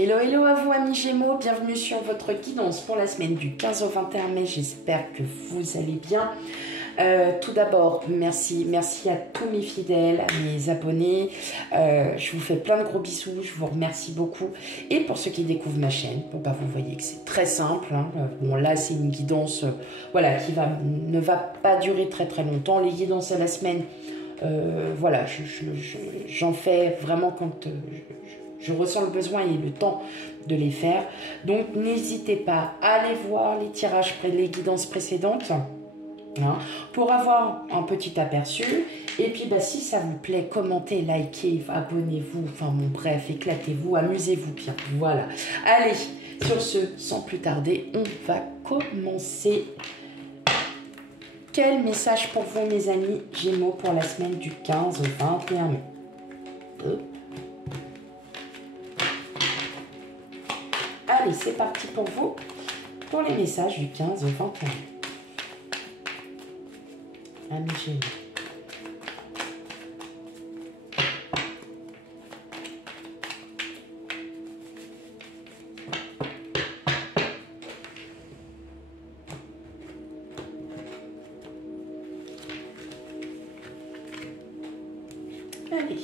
Hello, hello à vous amis Gémeaux, bienvenue sur votre guidance pour la semaine du 15 au 21 mai, j'espère que vous allez bien. Tout d'abord, merci à tous mes fidèles, à mes abonnés, je vous fais plein de gros bisous, je vous remercie beaucoup. Et pour ceux qui découvrent ma chaîne, bon, bah, vous voyez que c'est très simple, hein. Bon là c'est une guidance voilà, qui ne va pas durer très longtemps, les guidances à la semaine, voilà, j'en fais vraiment quand je ressens le besoin et le temps de les faire. Donc n'hésitez pas à aller voir les tirages, les guidances précédentes, hein, pour avoir un petit aperçu. Et puis bah, si ça vous plaît, commentez, likez, abonnez-vous, enfin bon bref, éclatez-vous, amusez-vous bien. Voilà. Allez, sur ce, sans plus tarder, on va commencer. Quel message pour vous mes amis Gémeaux pour la semaine du 15 au 21 mai? Allez, c'est parti pour vous, pour les messages du 15 au 21 mai. Amis Gémeaux. Allez.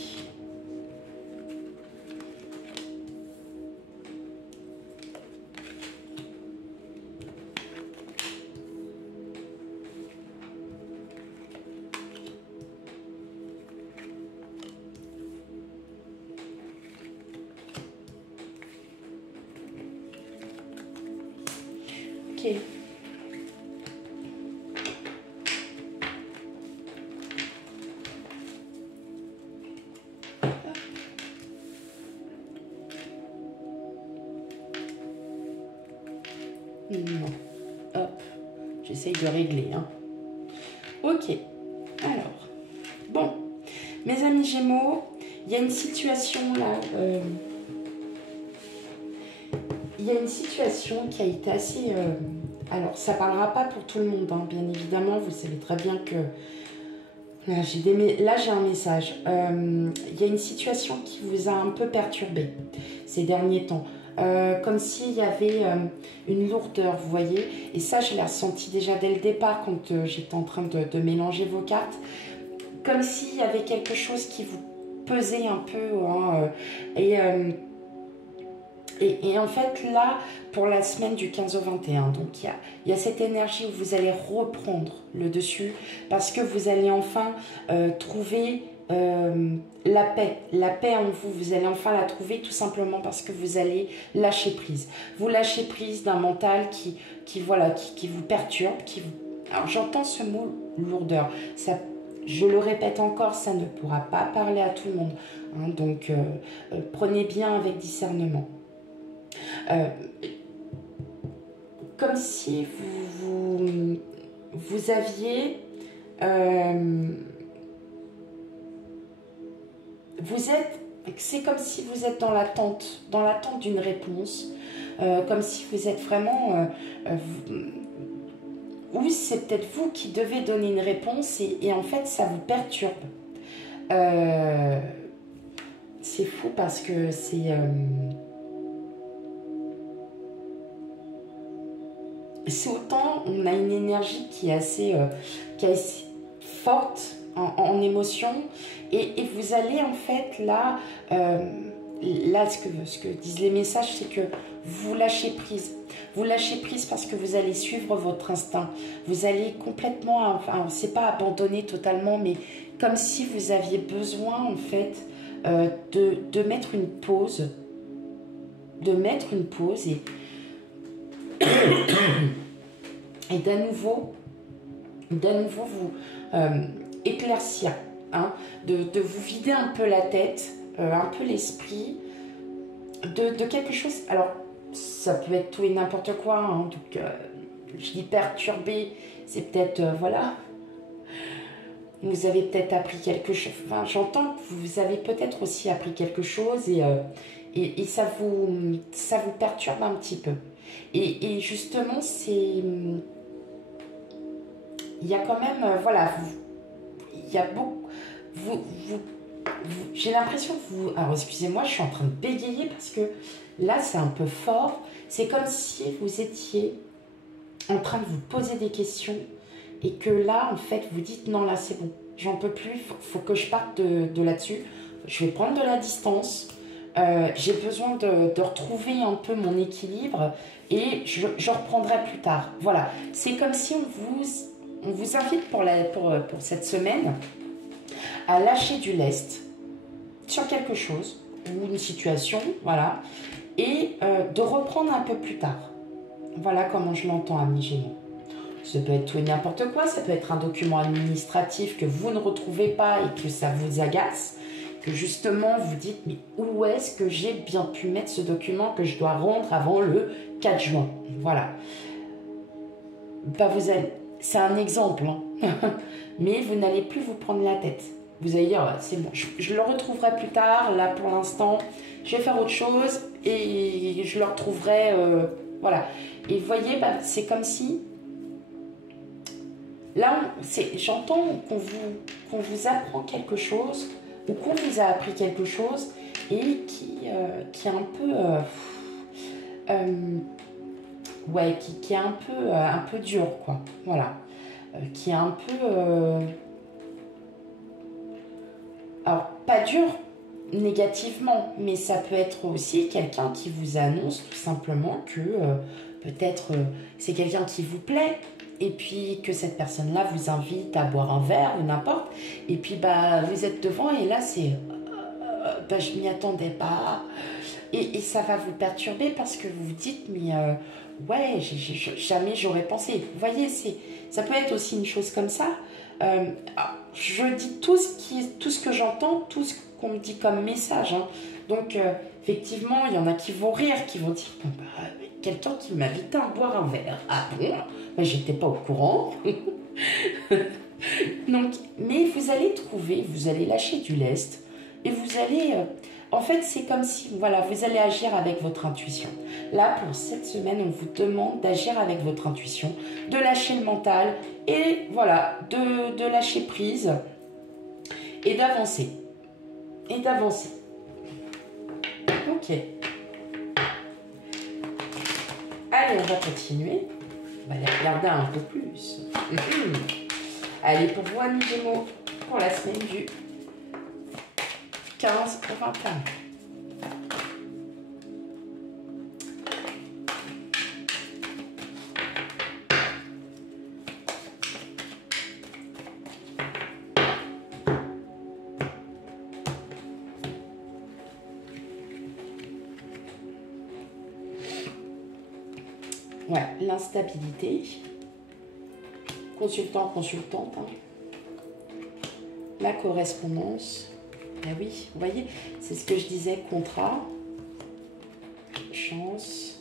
Ok. Non. Hop. J'essaye de régler. Hein. Ok. Alors. Bon. Mes amis Gémeaux, il y a une situation là. Il y a une situation qui a été assez... alors, ça ne parlera pas pour tout le monde, hein, bien évidemment. Vous savez très bien que... Là, j'ai un message. Il y a une situation qui vous a un peu perturbé ces derniers temps. Comme s'il y avait une lourdeur, vous voyez. Et ça, je l'ai ressenti déjà dès le départ quand j'étais en train de mélanger vos cartes. Comme s'il y avait quelque chose qui vous pesait un peu. Hein, et en fait, là, pour la semaine du 15 au 21, donc il y a cette énergie où vous allez reprendre le dessus parce que vous allez enfin trouver la paix. La paix en vous, vous allez enfin la trouver tout simplement parce que vous allez lâcher prise. Vous lâchez prise d'un mental qui vous perturbe. Alors, j'entends ce mot lourdeur. Ça, je le répète encore, ça ne pourra pas parler à tout le monde. Hein, donc, prenez bien avec discernement. Comme si vous aviez c'est comme si vous êtes dans l'attente d'une réponse, comme si vous êtes vraiment oui, c'est peut-être vous qui devez donner une réponse et en fait ça vous perturbe. C'est fou parce que c'est autant on a une énergie qui est assez forte en émotion et vous allez en fait là, là ce que disent les messages, c'est que vous lâchez prise. Vous lâchez prise parce que vous allez suivre votre instinct. Vous allez complètement, enfin, c'est pas abandonner totalement, mais comme si vous aviez besoin en fait de mettre une pause. De mettre une pause et d'à nouveau vous éclaircir, hein, de vous vider un peu la tête, un peu l'esprit de quelque chose. Alors ça peut être tout et n'importe quoi, hein, donc je dis perturbé, c'est peut-être voilà, vous avez peut-être appris quelque chose, enfin j'entends que vous avez peut-être aussi appris quelque chose et ça vous perturbe un petit peu. Et justement, il y a quand même, voilà, il y a beaucoup, j'ai l'impression que vous... Alors, excusez-moi, je suis en train de bégayer parce que là, c'est un peu fort. C'est comme si vous étiez en train de vous poser des questions et que là, en fait, vous dites, non, là, c'est bon. J'en peux plus, faut que je parte de là-dessus. Je vais prendre de la distance. J'ai besoin de retrouver un peu mon équilibre et je reprendrai plus tard. Voilà, c'est comme si on vous invite pour cette semaine à lâcher du lest sur quelque chose ou une situation, voilà, et de reprendre un peu plus tard. Voilà comment je l'entends, amis Gémeaux. Ça peut être tout et n'importe quoi, ça peut être un document administratif que vous ne retrouvez pas et que ça vous agace, que justement vous dites, mais où est-ce que j'ai bien pu mettre ce document que je dois rendre avant le 4 juin. Voilà. Bah c'est un exemple, hein. Mais vous n'allez plus vous prendre la tête. Vous allez dire, c'est bon, je le retrouverai plus tard, là pour l'instant, je vais faire autre chose et je le retrouverai, voilà. Et vous voyez, bah, c'est comme si, là, j'entends qu'on vous apprend quelque chose, ou qu'on vous a appris quelque chose, et qui est un peu, ouais, qui est un peu dur, quoi, voilà. Qui est un peu... alors, pas dur négativement, mais ça peut être aussi quelqu'un qui vous annonce tout simplement que peut-être c'est quelqu'un qui vous plaît, et puis que cette personne-là vous invite à boire un verre ou n'importe, et puis bah, vous êtes devant, et là c'est... bah, je m'y attendais pas, et ça va vous perturber parce que vous vous dites, mais... ouais, jamais j'aurais pensé. Vous voyez, ça peut être aussi une chose comme ça. Je dis tout ce que j'entends, tout ce qu'on me dit comme message, hein. Donc, effectivement, il y en a qui vont rire, qui vont dire, bah, quelqu'un qui m'invite à boire un verre. Ah bon? Mais j'étais pas au courant. Donc, mais vous allez trouver, vous allez lâcher du lest et vous allez... en fait, c'est comme si, voilà, vous allez agir avec votre intuition. Là, pour cette semaine, on vous demande d'agir avec votre intuition, de lâcher le mental et, voilà, de lâcher prise et d'avancer. Et d'avancer. Ok. Allez, on va continuer. On va les regarder un peu plus. Allez, pour vous, amis Gémeaux, pour la semaine du 15 au 21. Ouais, l'instabilité. Consultant, consultante. Hein. La correspondance. Ah oui, vous voyez, c'est ce que je disais, contrat, chance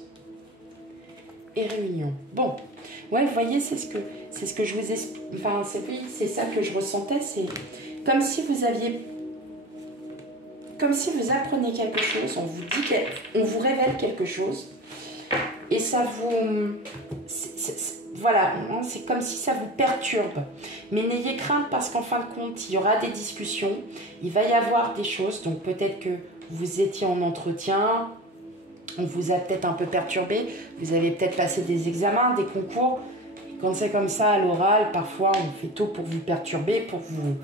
et réunion. Bon, ouais, vous voyez, c'est ce que je vous explique. Enfin, c'est ça que je ressentais. C'est comme si vous aviez... Comme si vous apprenez quelque chose, on vous dit on vous révèle quelque chose. Et ça vous... voilà, c'est comme si ça vous perturbe. Mais n'ayez crainte parce qu'en fin de compte, il y aura des discussions. Il va y avoir des choses. Donc peut-être que vous étiez en entretien. On vous a peut-être un peu perturbé. Vous avez peut-être passé des examens, des concours. Et quand c'est comme ça à l'oral, parfois on fait tout pour vous perturber, pour vous...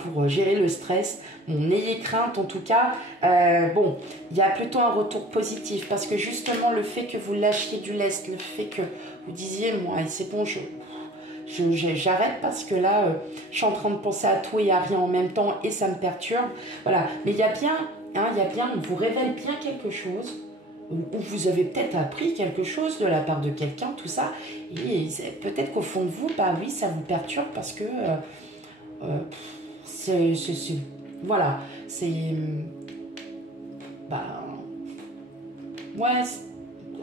pour gérer le stress. Bon, n'ayez crainte en tout cas. Bon, il y a plutôt un retour positif parce que justement le fait que vous lâchiez du lest, le fait que vous disiez, moi, c'est bon, j'arrête parce que là, je suis en train de penser à tout et à rien en même temps et ça me perturbe. Voilà, mais il y a bien, on vous révèle bien quelque chose. Ou vous avez peut-être appris quelque chose de la part de quelqu'un, tout ça. Et peut-être qu'au fond de vous, bah oui, ça vous perturbe parce que... voilà, c'est... Bah... Ouais,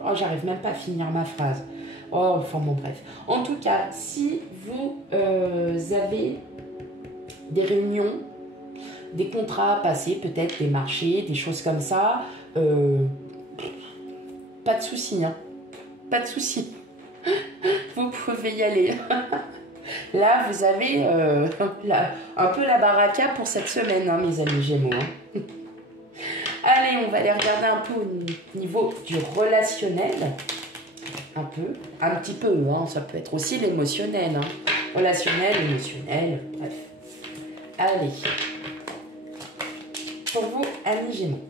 oh, j'arrive même pas à finir ma phrase. Oh, enfin bon, bref. En tout cas, si vous avez des réunions, des contrats à passer, peut-être des marchés, des choses comme ça, pas de souci, hein. Pas de souci. Vous pouvez y aller. Là, vous avez un peu la baraka pour cette semaine, hein, mes amis Gémeaux. Hein. Allez, on va aller regarder un peu au niveau du relationnel. Un petit peu, hein, ça peut être aussi l'émotionnel. Hein. Relationnel, émotionnel, bref. Allez. Pour vous, amis Gémeaux.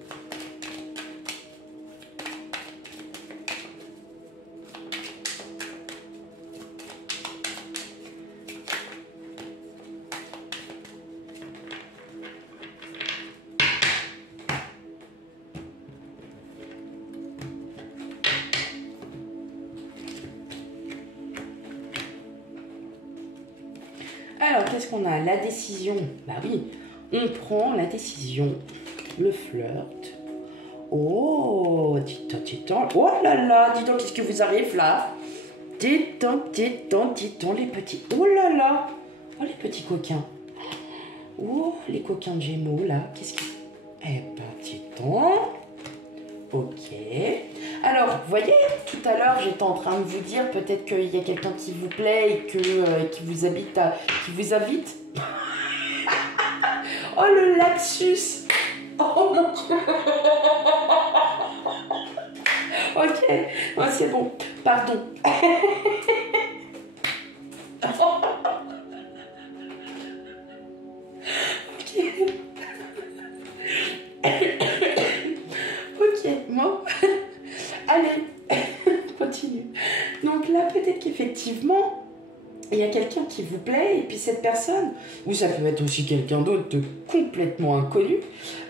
Alors, qu'est-ce qu'on a? La décision. Bah oui, on prend la décision. Le flirt. Oh, dis donc. Oh là là, dis donc, qu'est-ce qui vous arrive là? Dis donc, les petits. Oh là là. Oh, les petits coquins. Oh, les coquins de Gémeaux, là. Qu'est-ce qui... Eh ben, dis donc. Ok. Alors, vous voyez, tout à l'heure, j'étais en train de vous dire peut-être qu'il y a quelqu'un qui vous plaît et qui vous invite. Oh, le lapsus. Oh mon Dieu. Ok, non, c'est bon. Pardon. Ok, bon. Allez, continue. Donc là, peut-être qu'effectivement, il y a quelqu'un qui vous plaît, et puis cette personne, ou ça peut être aussi quelqu'un d'autre de complètement inconnu,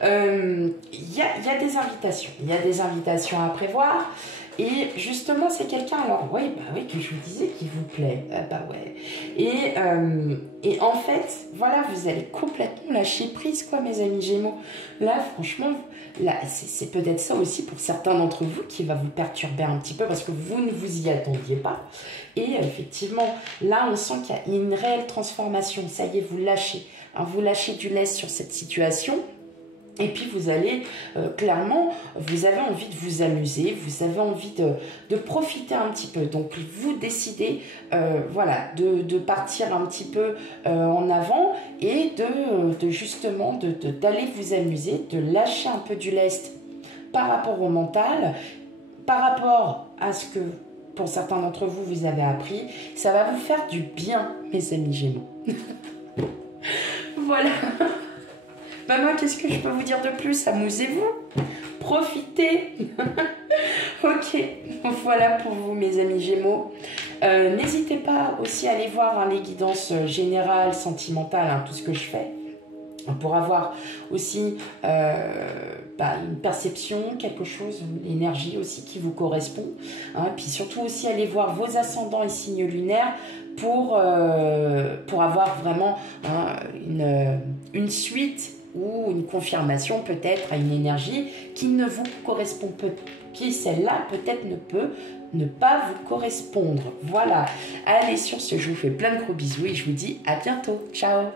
il y a des invitations. Il y a des invitations à prévoir. Et justement, c'est quelqu'un, alors oui, bah oui, que je vous disais, qui vous plaît. Bah ouais. Et en fait, voilà, vous allez complètement lâcher prise, quoi, mes amis Gémeaux. Là, franchement, là, c'est peut-être ça aussi pour certains d'entre vous qui va vous perturber un petit peu parce que vous ne vous y attendiez pas. Et effectivement, là, on sent qu'il y a une réelle transformation. Ça y est, vous lâchez. Hein, vous lâchez du lest sur cette situation. Et puis vous allez, clairement, vous avez envie de vous amuser, vous avez envie de profiter un petit peu. Donc vous décidez, voilà, de partir un petit peu en avant et justement d'aller vous amuser, de lâcher un peu du lest par rapport au mental, par rapport à ce que, pour certains d'entre vous, vous avez appris. Ça va vous faire du bien, mes amis Gémeaux. Voilà. Bah moi, qu'est-ce que je peux vous dire de plus? Amusez-vous, profitez. Ok, voilà pour vous, mes amis Gémeaux. N'hésitez pas aussi à aller voir hein, les guidances générales, sentimentales, hein, tout ce que je fais, pour avoir aussi une perception, quelque chose, une énergie aussi qui vous correspond. Hein, puis surtout aussi aller voir vos ascendants et signes lunaires pour avoir vraiment hein, une suite ou une confirmation peut-être à une énergie qui ne vous correspond qui celle-là peut-être ne peut ne pas vous correspondre. Voilà. Allez, sur ce, je vous fais plein de gros bisous et je vous dis à bientôt. Ciao.